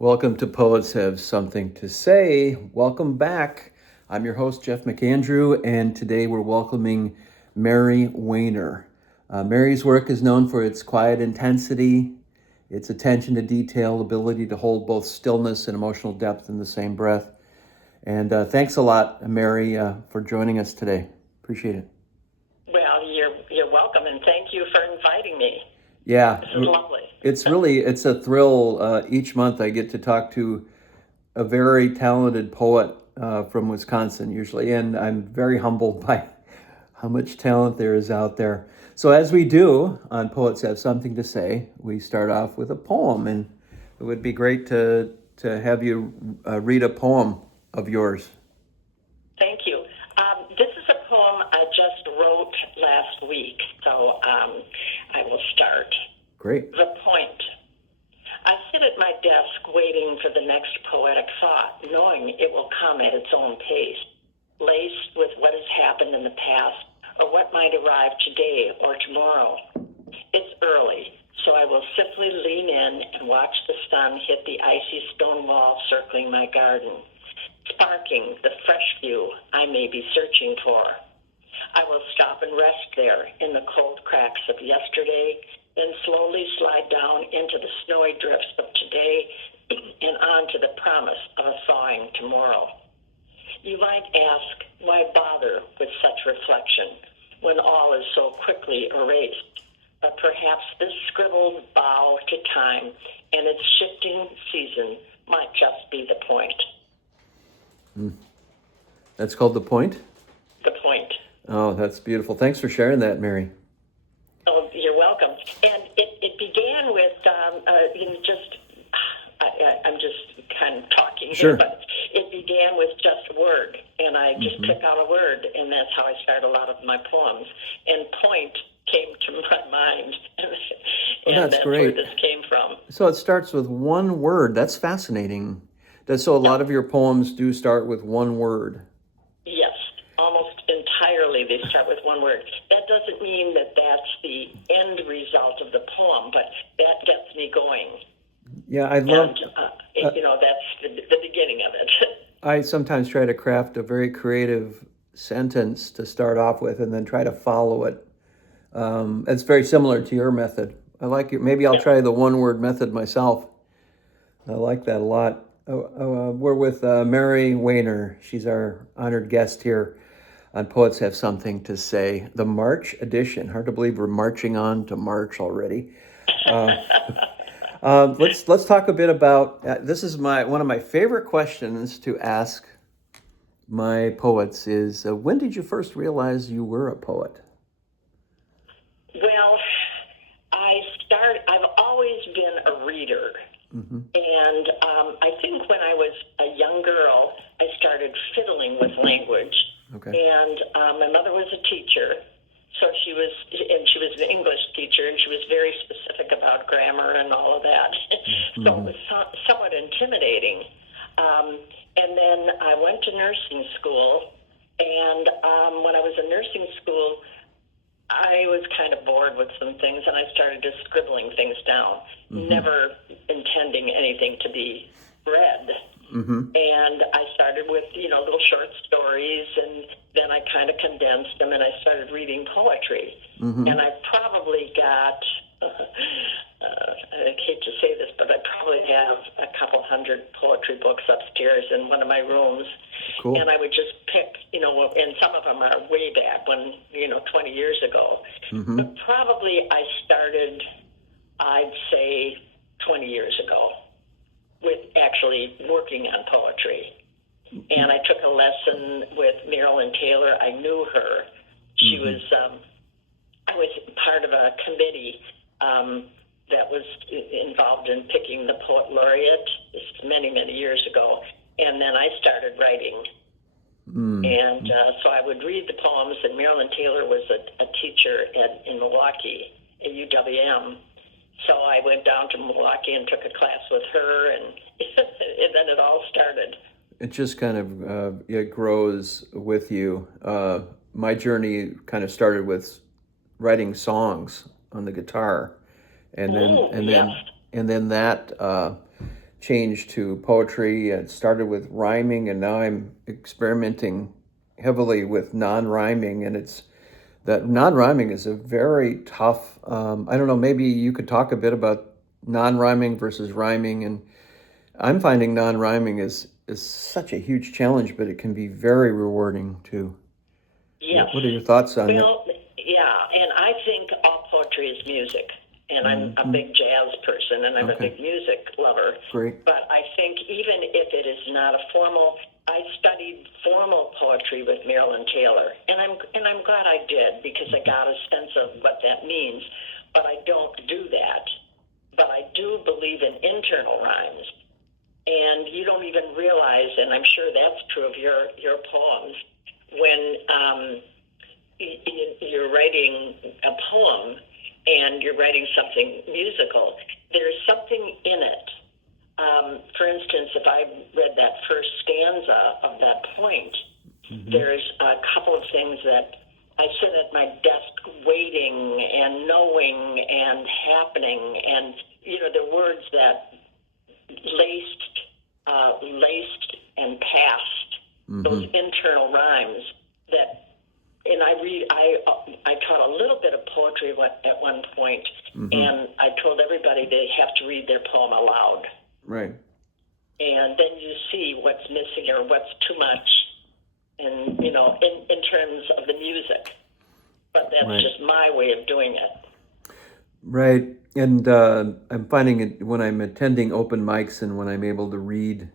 Welcome to Poets Have Something to Say. Welcome back. I'm your host, Jeff McAndrew, and today we're welcoming Mary Wehner. Mary's work is known for its quiet intensity, its attention to detail, ability to hold both stillness and emotional depth in the same breath. And thanks a lot, Mary, for joining us today. Appreciate it. Well, you're welcome, and thank you for inviting me. Yeah. This is lovely. It's a thrill. Each month I get to talk to a very talented poet from Wisconsin usually, and I'm very humbled by how much talent there is out there. So as we do on Poets Have Something to Say, we start off with a poem, and it would be great to have you read a poem of yours. Thank you. This is a poem I just wrote last week, so I will start. Great. The Point. I sit at my desk waiting for the next poetic thought, knowing it will come at its own pace, laced with what has happened in the past or what might arrive today or tomorrow. It's early, so I will simply lean in and watch the sun hit the icy stone wall circling my garden, sparking the fresh view I may be searching for. I will stop and rest there in the cold cracks of yesterday, then slowly slide down into the snowy drifts of today and on to the promise of a thawing tomorrow. You might ask, why bother with such reflection when all is so quickly erased? But perhaps this scribbled bow to time and its shifting season might just be the point. That's called The Point? The Point. Oh, that's beautiful. Thanks for sharing that, Mary. Oh, you're welcome. And it began with, I'm just kind of talking Sure. here, but it began with just a word. And I just took out a word, and that's how I start a lot of my poems. And point came to my mind. Oh, And that's where great. this came from. So it starts with one word. That's fascinating. So a lot of your poems do start with one word. Yes, almost entirely they start with one word. That doesn't mean that that's the end result of the poem, but that gets me going. Yeah, I love. And, that's the beginning of it. I sometimes try to craft a very creative sentence to start off with, and then try to follow it. It's very similar to your method. I like it. Maybe I'll try the one-word method myself. I like that a lot. We're with Mary Wehner. She's our honored guest here on Poets Have Something to Say, the March edition. Hard to believe we're marching on to March already. Let's talk a bit about this. Is one of my favorite questions to ask my poets is when did you first realize you were a poet? Well, I've always been a reader. And I think when I was a young girl, I started fiddling with language. Okay. And my mother was a teacher, so she was an English teacher, and she was very specific about grammar and all of that. So it was somewhat intimidating. And then I went to nursing school, and when I was in nursing school, I was kind of bored with some things, and I started just scribbling things down, never intending anything to be read. And I started with, little short stories, and then I kind of condensed them, and I started reading poetry. And I probably got, I hate to say this, but I probably have a couple hundred poetry books upstairs in one of my rooms. Cool. And I would just pick, and some of them are way back when, 20 years ago. But probably I started, I'd say, 20 years ago with actually working on poetry. And I took a lesson with Marilyn Taylor. I knew her. She was, I was part of a committee that was involved in picking the poet laureate. This is many, many years ago. And then I started writing. And so I would read the poems, and Marilyn Taylor was a teacher in Milwaukee at UWM. So I went down to Milwaukee and took a class with her, and then it all started. It just kind of it grows with you. My journey kind of started with writing songs on the guitar, and then that change to poetry. It started with rhyming, and now I'm experimenting heavily with non-rhyming, and it's that non-rhyming is a very tough. I don't know. Maybe you could talk a bit about non-rhyming versus rhyming, and I'm finding non-rhyming is such a huge challenge, but it can be very rewarding too. Yes. What are your thoughts on that? Well, yeah, and I think all poetry is music. And I'm a big jazz person, and I'm a Okay, big music lover. great. But I think even if it is not a formal, I studied formal poetry with Marilyn Taylor, and I'm glad I did because I got a sense of what that means. But I don't do that. But I do believe in internal rhymes, and you don't even realize, and I'm sure that's true of your poems, when you're writing a poem and you're writing something musical, there's something in it. For instance, if I read that first stanza of that point, there's a couple of things that I sit at my desk waiting and knowing and happening, and the words that laced and passed, those internal rhymes that. And I taught a little bit of poetry at one point, and I told everybody they have to read their poem aloud. Right. And then you see what's missing or what's too much, and in terms of the music. But that's just my way of doing it. Right. And I'm finding it when I'm attending open mics and when I'm able to read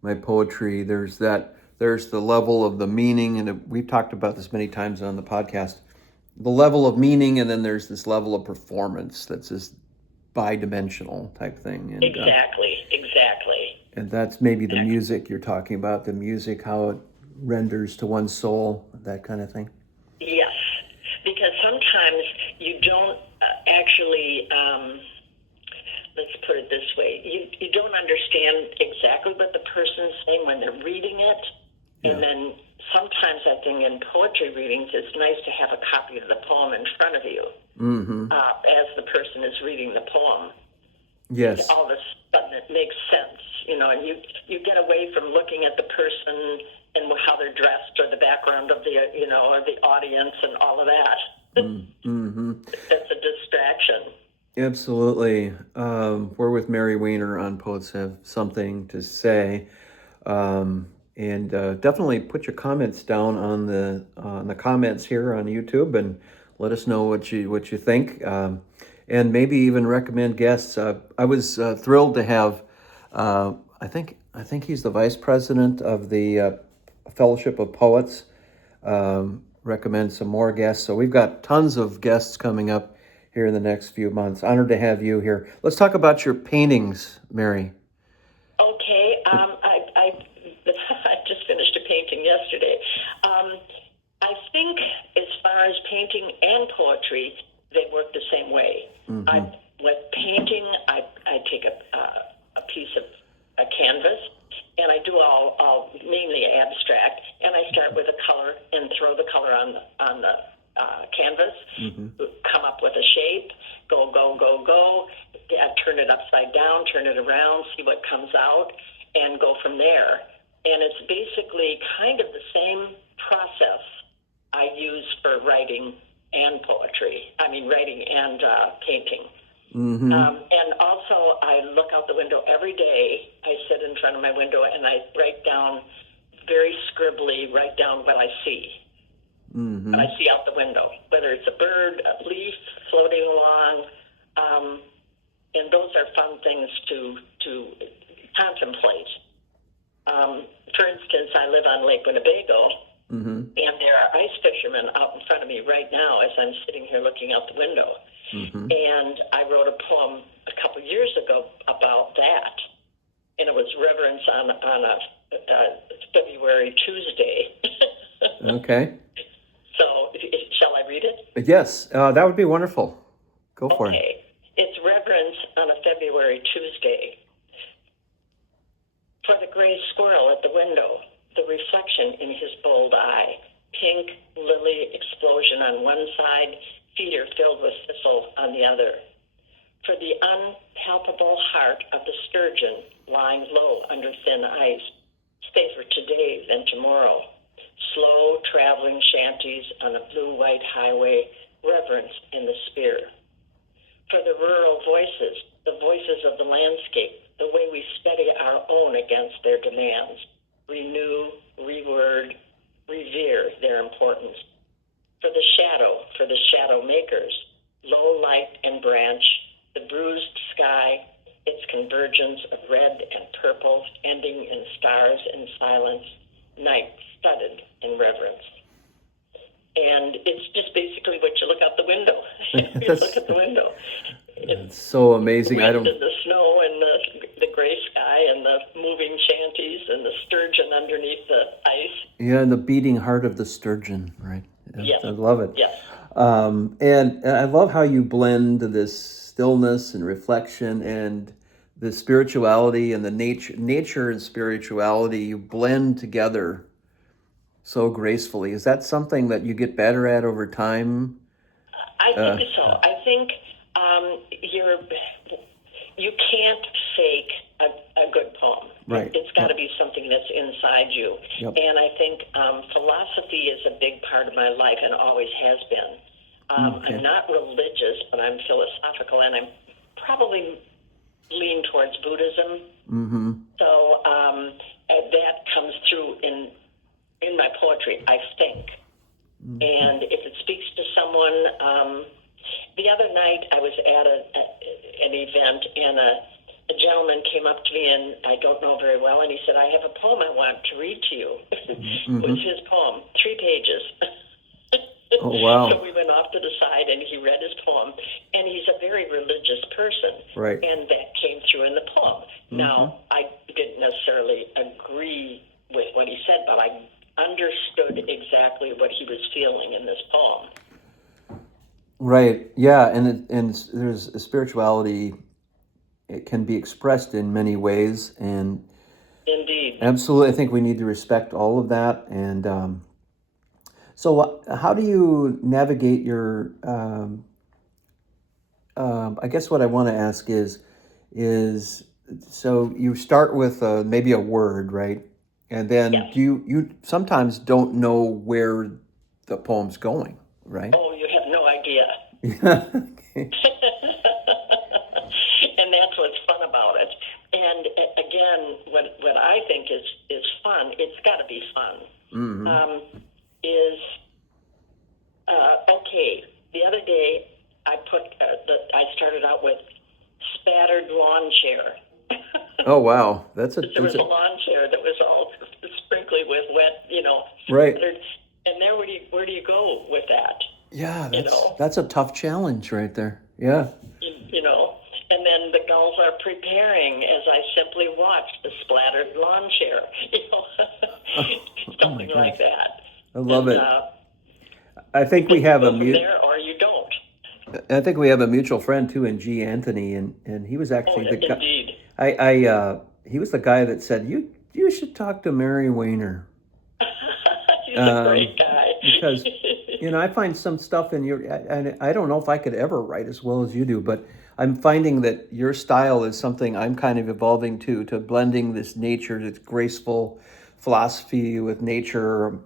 my poetry, there's the level of the meaning, and we've talked about this many times on the podcast, the level of meaning, and then there's this level of performance that's this bi-dimensional type thing. And, Exactly. and that's maybe the music you're talking about, the music, how it renders to one's soul, that kind of thing. Yes, because sometimes you don't actually, let's put it this way, you don't understand exactly what the person's saying when they're reading it. Yeah. And then sometimes I think in poetry readings, it's nice to have a copy of the poem in front of you as the person is reading the poem. Yes. All of a sudden it makes sense, and you get away from looking at the person and how they're dressed or the background of the, or the audience and all of that. That's a distraction. Absolutely. We're with Mary Wehner on Poets Have Something to Say. And definitely put your comments down on the comments here on YouTube and let us know what you think. And maybe even recommend guests. I was thrilled to have, I think he's the vice president of the Fellowship of Poets. Recommend some more guests. So we've got tons of guests coming up here in the next few months. Honored to have you here. Let's talk about your paintings, Mary. Okay. I just finished a painting yesterday. I think as far as painting and poetry, they work the same way. With painting, I take a piece of a canvas, and I do all mainly abstract, and I start with a color and throw the color on the canvas, come up with a shape, go, turn it upside down, turn it around, see what comes out, and go from there. And it's basically kind of the same process I use for writing and poetry. I mean, writing and painting. And also, I look out the window every day. I sit in front of my window and I write down, very scribbly, write down what I see. What I see out the window, whether it's a bird, a leaf floating along. And those are fun things to contemplate. For instance, I live on Lake Winnebago, and there are ice fishermen out in front of me right now as I'm sitting here looking out the window. And I wrote a poem a couple years ago about that, and it was Reverence on a February Tuesday. Okay. So, shall I read it? Yes, that would be wonderful. Go for it. Okay. It's Reverence on a February Tuesday. For the gray squirrel at the window, the reflection in his bold eye, pink lily explosion on one side, feeder filled with thistle on the other. For the unpalpable heart of the sturgeon, lying low under thin ice. Stay for today, then tomorrow. Slow traveling shanties on a blue-white highway, reverence in the spear. For the rural voices, the voices of the landscape, the way we study our own against their demands, renew, reword, revere their importance. For the shadow makers, low light and branch, the bruised sky, its convergence of red and purple, ending in stars and silence, night studded in reverence. And it's just basically what you look out the window. You look at the window. It's so amazing. The wind and the snow and the gray sky and the moving shanties and the sturgeon underneath the ice. Yeah, and the beating heart of the sturgeon, right? Yes. I love it. Yes. And I love how you blend this stillness and reflection and the spirituality and the nature and spirituality. You blend together so gracefully. Is that something that you get better at over time? I think so. I think you can't fake a good poem. Right. It's got to be something that's inside you. Yep. And I think philosophy is a big part of my life and always has been. Okay. I'm not religious, but I'm philosophical, and I'm probably lean towards Buddhism. Mm-hmm. So that comes through in my poetry, I think. Mm-hmm. And if it speaks to someone, the other night I was at an event, and a gentleman came up to me, and I don't know very well, and he said, I have a poem I want to read to you. Mm-hmm. It was his poem, 3 pages. Oh, wow. So we went off to the side, and he read his poem, and he's a very religious person. Right. And that came through in the poem. Mm-hmm. Now, I didn't necessarily agree with what he said, but I understood exactly what he was feeling in this poem. Right. Yeah, and there's a spirituality. It can be expressed in many ways, and indeed, absolutely, I think we need to respect all of that. And so, how do you navigate your? I guess what I want to ask is so you start with maybe a word, right? And then yes. you sometimes don't know where the poem's going, right? Oh, you have no idea. Okay. And that's what's fun about it. And again, what I think is fun, it's got to be fun, Mm-hmm. Okay, the other day I started out with spattered lawn chair. Oh, wow. There was a lawn chair that was all sprinkly with wet, right. Spattered. And there, where do you go with that? Yeah, that's a tough challenge right there. Yeah. And then the gulls are preparing as I simply watch the splattered lawn chair, something like that. I love it. I think we have there, or you don't. I think we have a mutual friend too, in G. Anthony, and he was actually the guy. Indeed. He was the guy that said you should talk to Mary Wehner. He's a great guy. Because I find some stuff in your. I don't know if I could ever write as well as you do, but I'm finding that your style is something I'm kind of evolving to blending this nature, this graceful philosophy with nature,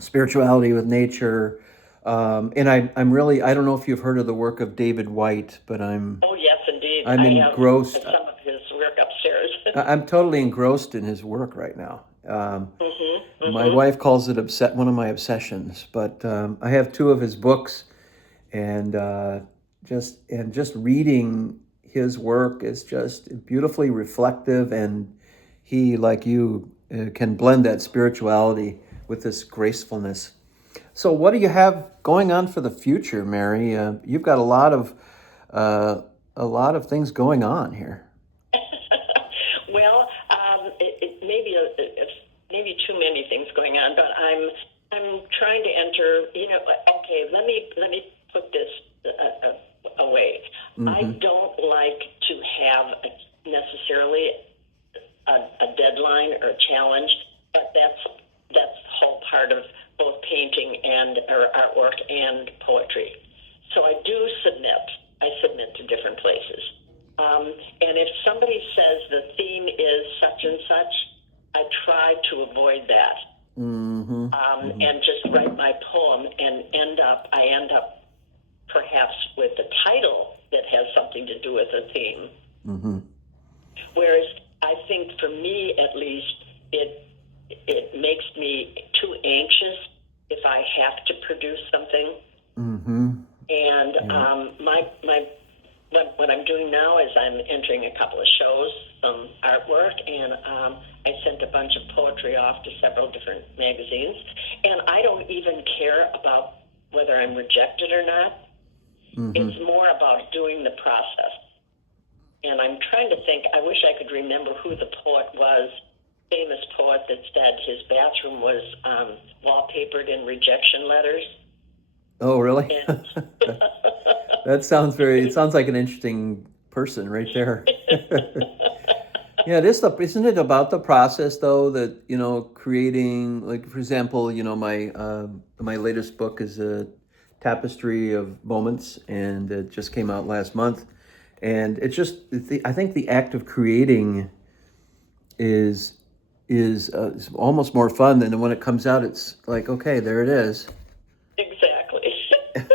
spirituality with nature. And I'm really, I don't know if you've heard of the work of David White, but Oh, yes, indeed. I'm engrossed. I have some of his work upstairs. I'm totally engrossed in his work right now. My wife calls it one of my obsessions, but I have 2 of his books, and just reading his work is just beautifully reflective, and he, like you, can blend that spirituality with this gracefulness. So what do you have going on for the future, Mary? You've got a lot of things going on here. Well, maybe too many things going on, but I'm trying to enter. Okay, let me put this away. Mm-hmm. I don't like to have necessarily a deadline or a challenge, but that's the whole part of both painting or artwork and poetry. So I do submit. I submit to different places. And if somebody says the theme is is such and such, I try to avoid that. And just write my poem and I end up perhaps with a title that has something to do with a theme. Whereas I think for me, at least, it makes me too anxious if I have to produce something. And what I'm doing now is I'm entering a couple of shows, some artwork, and I sent a bunch of poetry off to several different magazines. And I don't even care about whether I'm rejected or not. It's more about doing the process. And I'm trying to think, I wish I could remember who the poet was, famous poet that said his bathroom was wallpapered in rejection letters. Oh, really? And It sounds like an interesting person right there. Yeah, isn't it about the process though, that, creating, like, for example, my latest book is a tapestry of moments, and it just came out last month. And I think the act of creating is almost more fun than when it comes out. It's like, okay, there it is. exactly.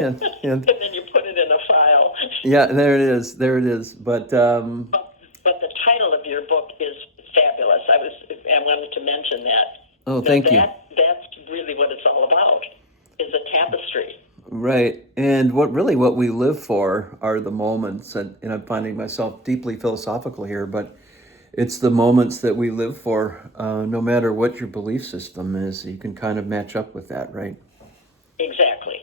and, And then you put it in a file. yeah, there it is. But But the title of your book is fabulous. I wanted to mention that. oh, thank you. That's really what it's all about, is a tapestry. Right. And what we live for are the moments, and I'm finding myself deeply philosophical here, but it's the moments that we live for, no matter what your belief system is. You can kind of match up with that, right? Exactly.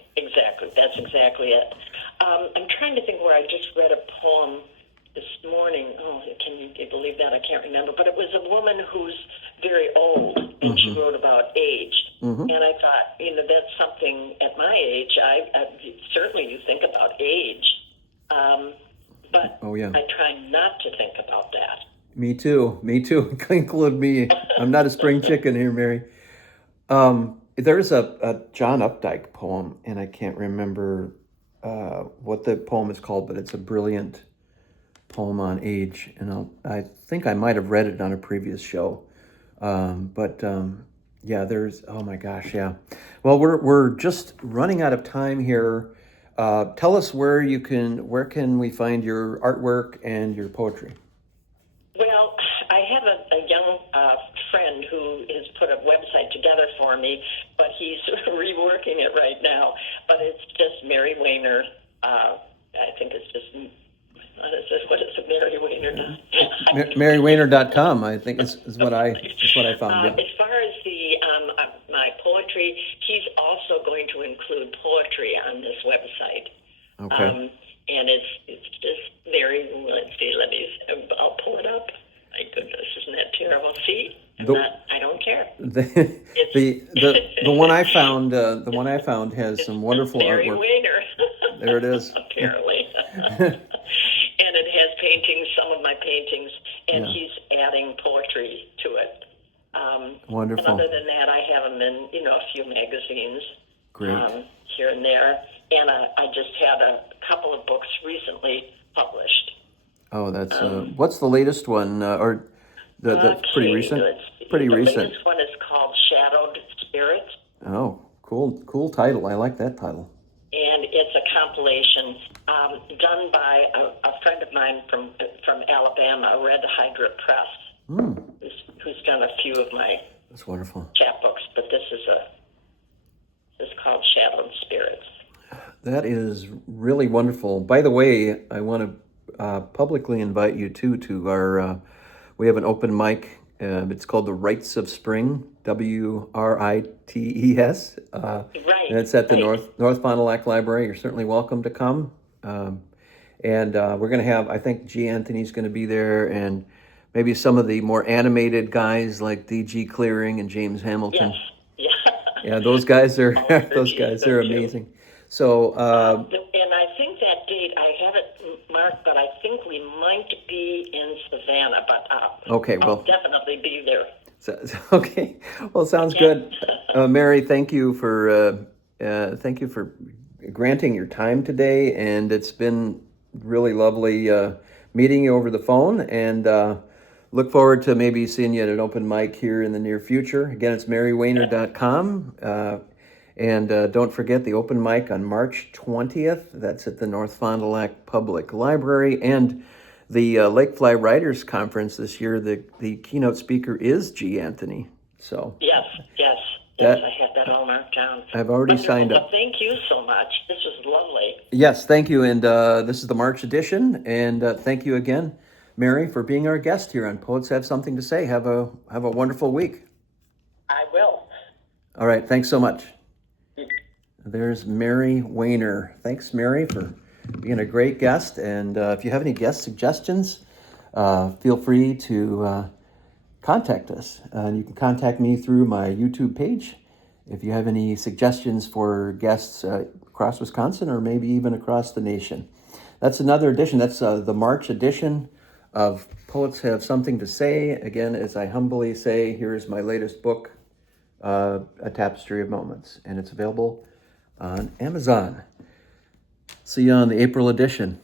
That's exactly it. I'm trying to think where I just read a poem this morning. Oh, can you believe that? I can't remember. But it was a woman who's very old, and she wrote about age. And I thought, that's something at my age. I certainly you think about age, but Oh, yeah. I try not to think about that. Me too. Include me. I'm not a spring chicken here, Mary. There's a John Updike poem, and I can't remember what the poem is called, but it's a brilliant poem on age, and I think I might have read it on a previous show. Yeah, oh my gosh, yeah. Well, we're just running out of time here. Tell us where can we find your artwork and your poetry? Well, I have a young friend who has put a website together for me, but he's reworking it right now. But it's just Mary Wehner. I think it's just, what is it, Mary Wehner? MaryWehner.com, I think is what I found. Yeah. As far as my poetry, he's also going to include poetry on this website. Okay. And it's just very, I'll pull it up. My goodness, isn't that terrible? See, I don't care. The one I found has some wonderful Mary artwork. Wehner. There it is. Apparently. And it has paintings, some of my paintings, and Yeah. he's adding poetry to it. Wonderful. And other than that, I have him in, a few magazines. Great. Here and there. And I just had a couple of books recently published. Oh, that's what's the latest one? That's pretty recent. Pretty the recent. The latest one is called Shadowed Spirits. Oh, cool title. I like that title. And it's a compilation done by a friend of mine from Alabama, Red Hydra Press, who's done a few of my That's wonderful. chapbooks. But this is called Shadowed Spirits. That is really wonderful. By the way, I want to publicly invite you to our. We have an open mic. It's called the Rites of Spring, WRITES. Right. And it's at the North Fond du Lac Library. You're certainly welcome to come. And we're going to have, I think G. Anthony's going to be there, and maybe some of the more animated guys like D.G. Clearing and James Hamilton. Yes. Yeah, those guys are They're amazing. So, and I think that date, I have it marked, but I think we might be in Savannah. But okay, I'll definitely be there. Okay, well, sounds good. Mary, thank you for granting your time today, and it's been really lovely meeting you over the phone. And look forward to maybe seeing you at an open mic here in the near future. Again, it's marywehner.com. And don't forget the open mic on March 20th. That's at the North Fond du Lac Public Library. And the Lakefly Writers Conference this year, the keynote speaker is G. Anthony. So Yes, yes, That- yes. I had that all marked down. I've already Wonderful. signed up. Well, thank you so much. This was lovely. Yes, thank you. And this is the March edition. And thank you again, Mary, for being our guest here on Poets Have Something to Say. Have a wonderful week. I will. All right. Thanks so much. There's Mary Wehner. Thanks, Mary, for being a great guest. And if you have any guest suggestions, feel free to contact us. And you can contact me through my YouTube page. If you have any suggestions for guests across Wisconsin or maybe even across the nation. That's another edition. That's the March edition of Poets Have Something to Say. Again, as I humbly say, here's my latest book, A Tapestry of Moments. And it's available on Amazon. See you on the April edition.